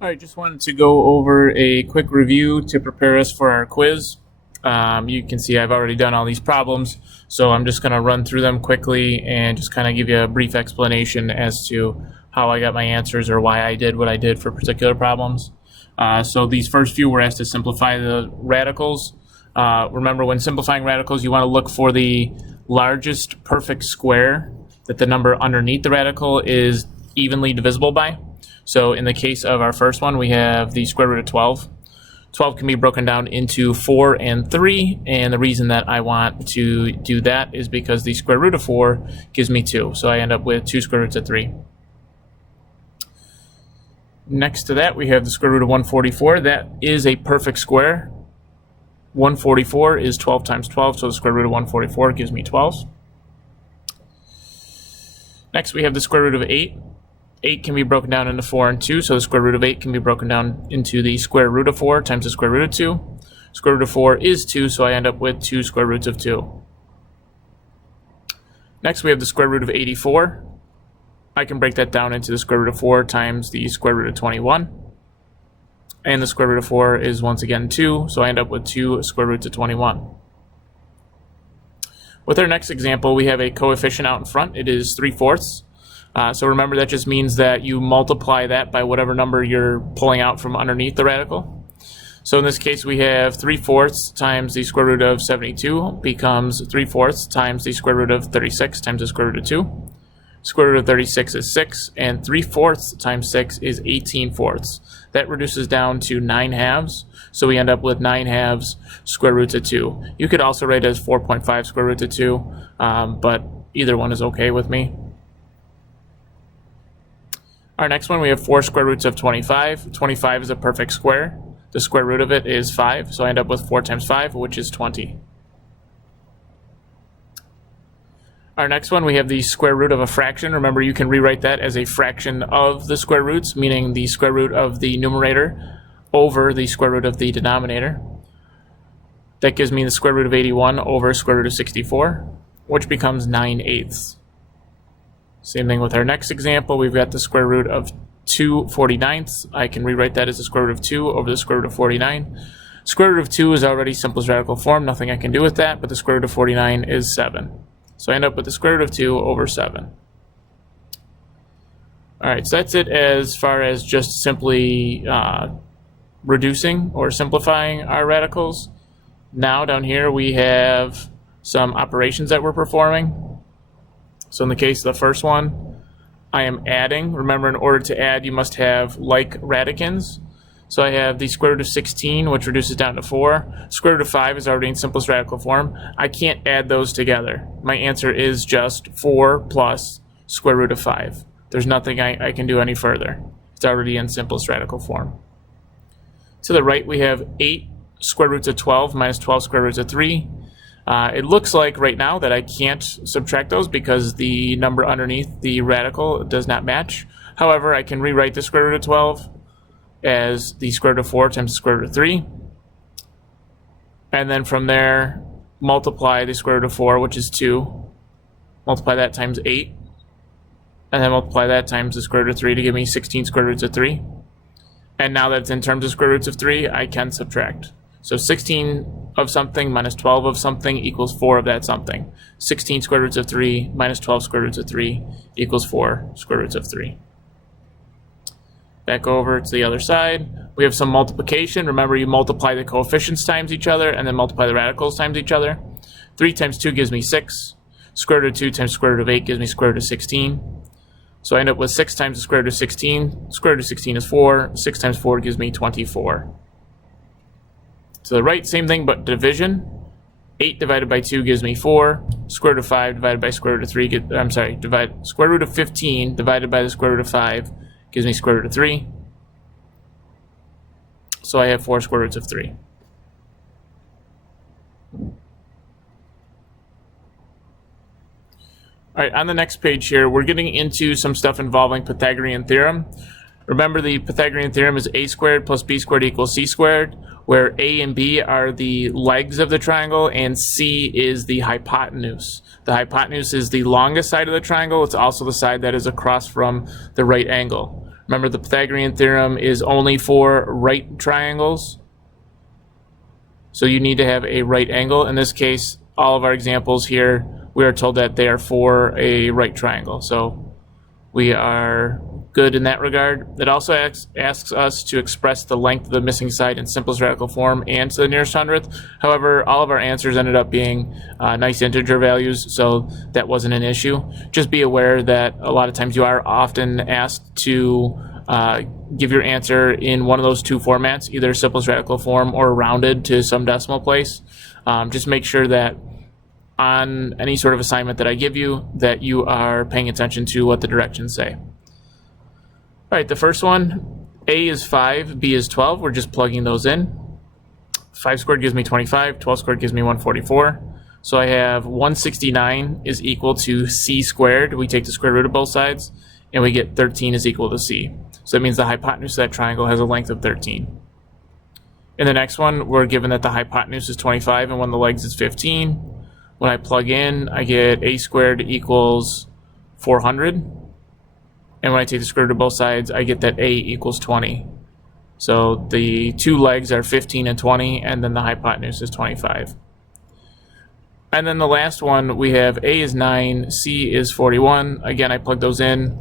All right, just wanted to go over a quick review to prepare us for our quiz. You can see I've already done all these problems, so I'm just going to run through them quickly and just kind of give you a brief explanation as to how I got my answers or why I did what I did for particular problems. So these first few were asked to simplify the radicals. Remember, when simplifying radicals, you want to look for the largest perfect square that the number underneath the radical is evenly divisible by. So in the case of our first one, we have the square root of 12. 12 can be broken down into 4 and 3, and the reason that I want to do that is because the square root of 4 gives me 2, so I end up with 2 square roots of 3. Next to that, we have the square root of 144. That is a perfect square. 144 is 12 times 12, so the square root of 144 gives me 12. Next, we have the square root of 8. 8 can be broken down into 4 and 2, so the square root of 8 can be broken down into the square root of 4 times the square root of 2. Square root of 4 is 2, so I end up with 2 square roots of 2. Next, we have the square root of 84. I can break that down into the square root of 4 times the square root of 21. And the square root of 4 is once again 2, so I end up with 2 square roots of 21. With our next example, we have a coefficient out in front. It is 3/4. So remember, that just means that you multiply that by whatever number you're pulling out from underneath the radical. So in this case, we have 3/4 times the square root of 72 becomes 3/4 times the square root of 36 times the square root of 2. Square root of 36 is 6, and 3/4 times 6 is 18/4. That reduces down to 9/2, so we end up with 9/2 square roots of 2. You could also write it as 4.5 square roots of 2, but either one is okay with me. Our next one, we have 4 square roots of 25. 25 is a perfect square. The square root of it is 5, so I end up with 4 times 5, which is 20. Our next one, we have the square root of a fraction. Remember, you can rewrite that as a fraction of the square roots, meaning the square root of the numerator over the square root of the denominator. That gives me the square root of 81 over square root of 64, which becomes 9/8. Same thing with our next example. We've got the square root of 2/49. I can rewrite that as the square root of 2 over the square root of 49. Square root of 2 is already simplest radical form. Nothing I can do with that, but the square root of 49 is 7. So I end up with the square root of 2 over 7. All right, so that's it as far as just simply reducing or simplifying our radicals. Now down here we have some operations that we're performing. So in the case of the first one, I am adding. Remember, in order to add, you must have like radicands. So I have the square root of 16, which reduces down to 4. Square root of 5 is already in simplest radical form. I can't add those together. My answer is just 4 plus square root of 5. There's nothing I can do any further. It's already in simplest radical form. To the right, we have 8 square roots of 12 minus 12 square roots of 3. It looks like right now that I can't subtract those because the number underneath the radical does not match. However, I can rewrite the square root of 12 as the square root of 4 times the square root of 3. And then from there, multiply the square root of 4, which is 2. Multiply that times 8. And then multiply that times the square root of 3 to give me 16 square roots of 3. And now that it's in terms of square roots of 3, I can subtract. So 16 of something minus 12 of something equals 4 of that something. 16 square roots of 3 minus 12 square roots of 3 equals 4 square roots of 3. Back over to the other side. We have some multiplication. Remember, you multiply the coefficients times each other and then multiply the radicals times each other. 3 times 2 gives me 6. Square root of 2 times square root of 8 gives me square root of 16. So I end up with 6 times the square root of 16. Square root of 16 is 4. 6 times 4 gives me 24. To the right, same thing, but division. 8 divided by 2 gives me 4. Square root of 5 divided by square root of 3, square root of 15 divided by the square root of 5 gives me square root of 3. So I have 4 square roots of 3. All right, on the next page here, we're getting into some stuff involving Pythagorean theorem. Remember, the Pythagorean theorem is a squared plus b squared equals c squared, where a and b are the legs of the triangle and c is the hypotenuse. The hypotenuse is the longest side of the triangle. It's also the side that is across from the right angle. Remember, the Pythagorean theorem is only for right triangles. So you need to have a right angle. In this case, all of our examples here, we are told that they are for a right triangle. So we are good in that regard. It also asks us to express the length of the missing side in simplest radical form and to the nearest hundredth. However, all of our answers ended up being nice integer values, so that wasn't an issue. Just be aware that a lot of times you are often asked to give your answer in one of those two formats, either simplest radical form or rounded to some decimal place. Just make sure that on any sort of assignment that I give you, that you are paying attention to what the directions say. All right, the first one, A is 5, B is 12. We're just plugging those in. 5 squared gives me 25, 12 squared gives me 144. So I have 169 is equal to C squared. We take the square root of both sides, and we get 13 is equal to C. So that means the hypotenuse of that triangle has a length of 13. In the next one, we're given that the hypotenuse is 25 and one of the legs is 15. When I plug in, I get A squared equals 400. And when I take the square root of both sides, I get that A equals 20. So the two legs are 15 and 20, and then the hypotenuse is 25. And then the last one, we have A is 9, C is 41. Again, I plug those in.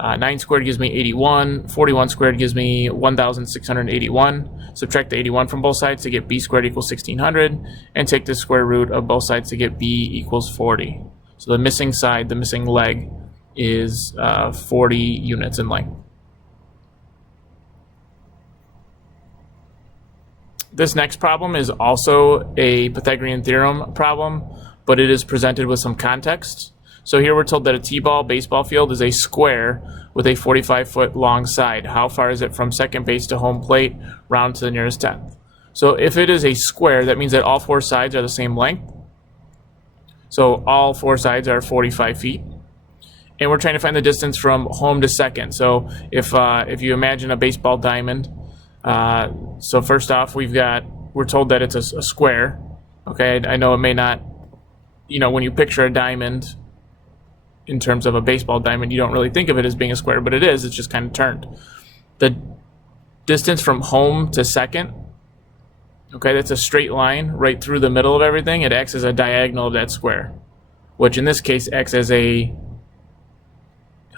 9 squared gives me 81. 41 squared gives me 1,681. Subtract the 81 from both sides to get B squared equals 1,600. And take the square root of both sides to get B equals 40. So the missing side, the missing leg, is 40 units in length. This next problem is also a Pythagorean theorem problem, but it is presented with some context. So here we're told that a T-ball baseball field is a square with a 45-foot long side. How far is it from second base to home plate, round to the nearest tenth? So if it is a square, that means that all four sides are the same length. So all four sides are 45 feet. And we're trying to find the distance from home to second. So if you imagine a baseball diamond, so first off, we're told that it's a square. Okay, I know it may not, when you picture a diamond in terms of a baseball diamond, you don't really think of it as being a square, but it is. It's just kind of turned. The distance from home to second, okay, that's a straight line right through the middle of everything. It acts as a diagonal of that square, which in this case acts as a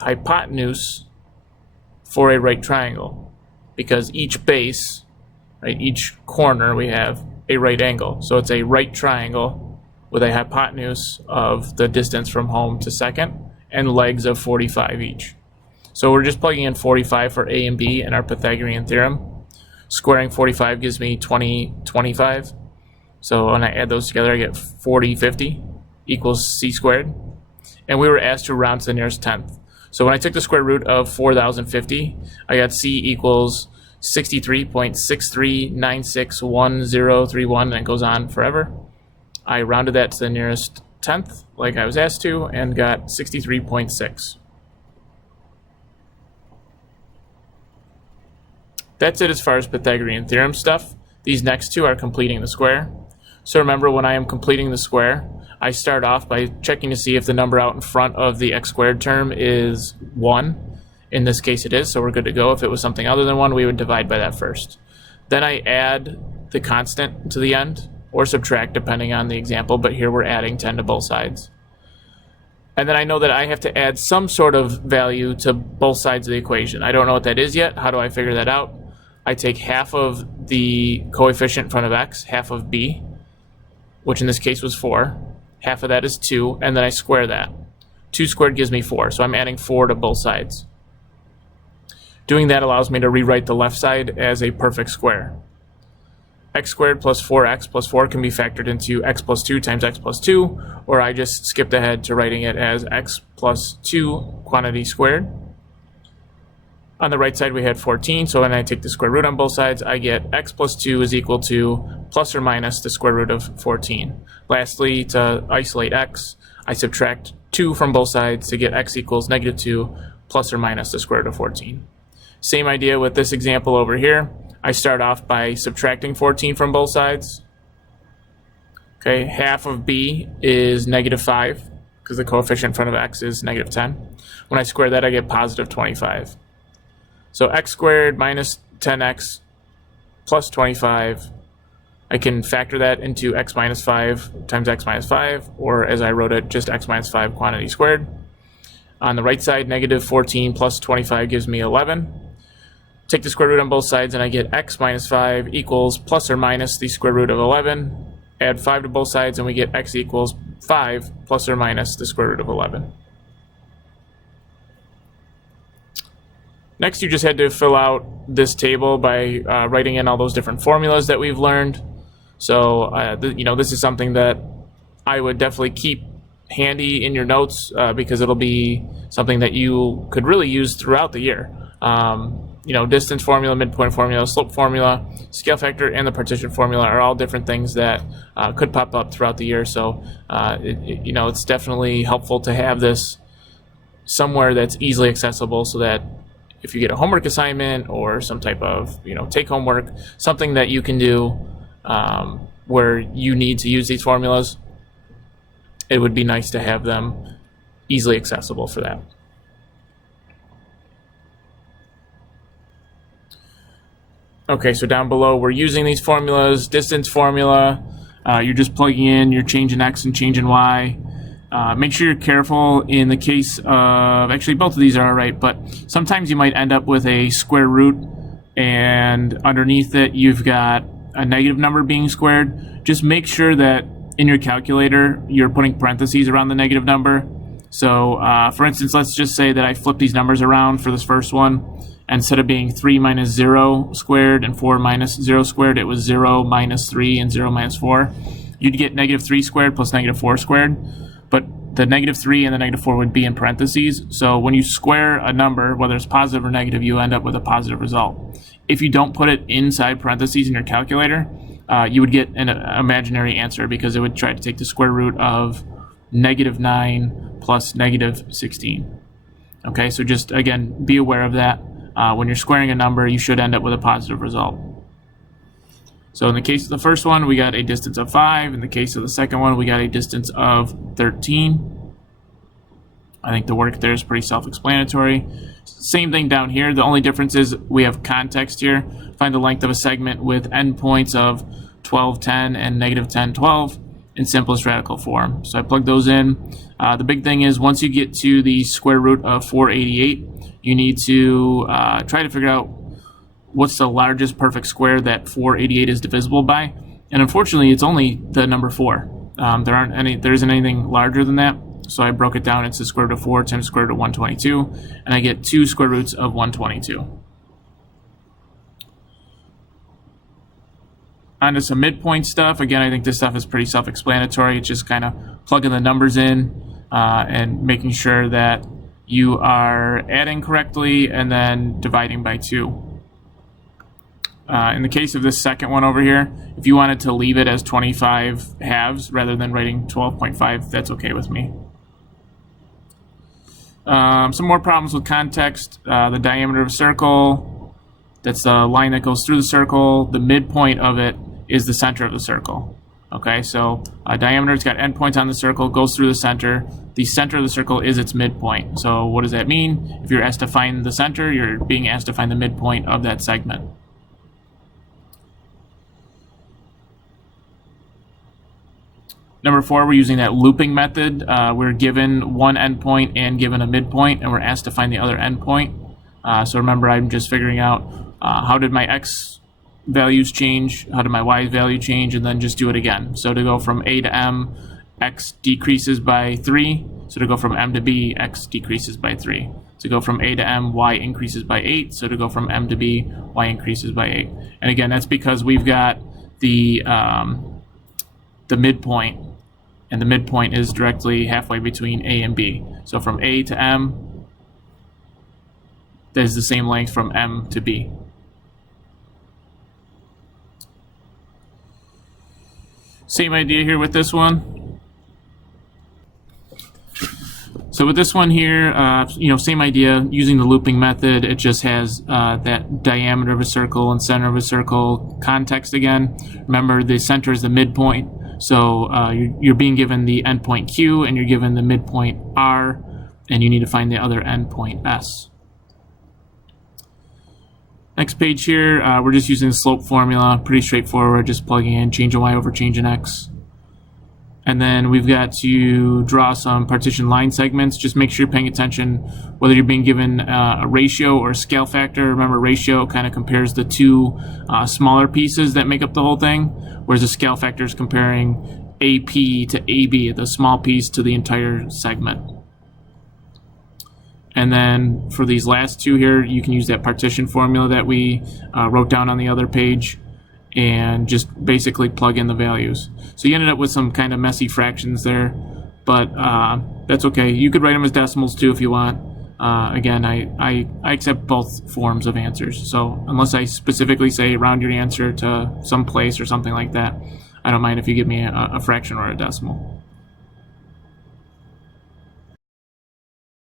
hypotenuse for a right triangle, because each base, right, each corner, we have a right angle. So it's a right triangle with a hypotenuse of the distance from home to second and legs of 45 each. So we're just plugging in 45 for A and B in our Pythagorean theorem. Squaring 45 gives me 20, 25. So when I add those together, I get 40, 50 equals C squared. And we were asked to round to the nearest tenth. So when I took the square root of 4,050, I got C equals 63.63961031, and it goes on forever. I rounded that to the nearest tenth, like I was asked to, and got 63.6. That's it as far as Pythagorean theorem stuff. These next two are completing the square. So remember, when I am completing the square, I start off by checking to see if the number out in front of the x squared term is 1. In this case it is, so we're good to go. If it was something other than 1, we would divide by that first. Then I add the constant to the end, or subtract depending on the example, but here we're adding 10 to both sides. And then I know that I have to add some sort of value to both sides of the equation. I don't know what that is yet. How do I figure that out? I take half of the coefficient in front of x, half of b, which in this case was 4. Half of that is 2, and then I square that. 2 squared gives me 4, so I'm adding 4 to both sides. Doing that allows me to rewrite the left side as a perfect square. X squared plus 4x plus 4 can be factored into x plus 2 times x plus 2, or I just skipped ahead to writing it as x plus 2 quantity squared. On the right side we had 14, so when I take the square root on both sides, I get x plus 2 is equal to plus or minus the square root of 14. Lastly, to isolate x, I subtract 2 from both sides to get x equals negative 2 plus or minus the square root of 14. Same idea with this example over here. I start off by subtracting 14 from both sides. Okay, half of b is negative 5, because the coefficient in front of x is negative 10. When I square that, I get positive 25. So x squared minus 10x plus 25, I can factor that into x minus 5 times x minus 5, or as I wrote it, just x minus 5 quantity squared. On the right side, negative 14 plus 25 gives me 11. Take the square root on both sides and I get x minus 5 equals plus or minus the square root of 11. Add 5 to both sides and we get x equals 5 plus or minus the square root of 11. Next, you just had to fill out this table by writing in all those different formulas that we've learned. So, this is something that I would definitely keep handy in your notes because it'll be something that you could really use throughout the year. Distance formula, midpoint formula, slope formula, scale factor, and the partition formula are all different things that could pop up throughout the year. So, it's definitely helpful to have this somewhere that's easily accessible so that if you get a homework assignment or some type of take-home work, something that you can do where you need to use these formulas, it would be nice to have them easily accessible for that. Okay, so down below we're using these formulas. Distance formula, you're just plugging in, you're changing x and changing y. Make sure you're careful in the case of, actually both of these are alright, but sometimes you might end up with a square root and underneath it you've got a negative number being squared. Just make sure that in your calculator you're putting parentheses around the negative number. So for instance, let's just say that I flip these numbers around for this first one. Instead of being 3 minus 0 squared and 4 minus 0 squared, it was 0 minus 3 and 0 minus 4. You'd get negative 3 squared plus negative 4 squared. But the negative 3 and the negative 4 would be in parentheses. So when you square a number, whether it's positive or negative, you end up with a positive result. If you don't put it inside parentheses in your calculator, you would get an imaginary answer because it would try to take the square root of negative 9 plus negative 16. Okay, so just, again, be aware of that. When you're squaring a number, you should end up with a positive result. So in the case of the first one, we got a distance of 5. In the case of the second one, we got a distance of 13. I think the work there is pretty self-explanatory. Same thing down here. The only difference is we have context here. Find the length of a segment with endpoints of 12, 10, and negative 10, 12 in simplest radical form. So I plug those in. The big thing is once you get to the square root of 488, you need to try to figure out what's the largest perfect square that 488 is divisible by, and unfortunately it's only the number 4. There isn't anything larger than that, so I broke it down. It's the square root of 4 times the square root of 122, and I get 2 square roots of 122. On to some midpoint stuff. Again, I think this stuff is pretty self-explanatory. It's just kind of plugging the numbers in and making sure that you are adding correctly and then dividing by 2. In the case of this second one over here, if you wanted to leave it as 25 halves rather than writing 12.5, that's okay with me. Some more problems with context. The diameter of a circle, that's the line that goes through the circle. The midpoint of it is the center of the circle. Okay, so diameter, it's got endpoints on the circle, goes through the center. The center of the circle is its midpoint. So what does that mean? If you're asked to find the center, you're being asked to find the midpoint of that segment. Number 4, we're using that looping method. We're given one endpoint and given a midpoint, and we're asked to find the other endpoint. So remember, I'm just figuring out how did my x values change, how did my y value change, and then just do it again. So to go from a to m, x decreases by 3. So to go from m to b, x decreases by 3. To go from a to m, y increases by 8. So to go from m to b, y increases by 8. And again, that's because we've got the midpoint, and the midpoint is directly halfway between a and b. So from a to m, that is the same length from m to b. Same idea here with this one. So with this one here, same idea, using the looping method. It just has that diameter of a circle and center of a circle context again. Remember, the center is the midpoint. So you're being given the endpoint Q and you're given the midpoint R, and you need to find the other endpoint S. Next page here, we're just using the slope formula, pretty straightforward, just plugging in change in y over change in x. And then we've got to draw some partition line segments. Just make sure you're paying attention whether you're being given a ratio or a scale factor. Remember, ratio kind of compares the two smaller pieces that make up the whole thing, whereas a scale factor is comparing AP to AB, the small piece to the entire segment. And then for these last two here, you can use that partition formula that we wrote down on the other page and just basically plug in the values. So you ended up with some kind of messy fractions there, but that's okay. You could write them as decimals too if you want. Again, I accept both forms of answers. So unless I specifically say round your answer to some place or something like that, I don't mind if you give me a fraction or a decimal.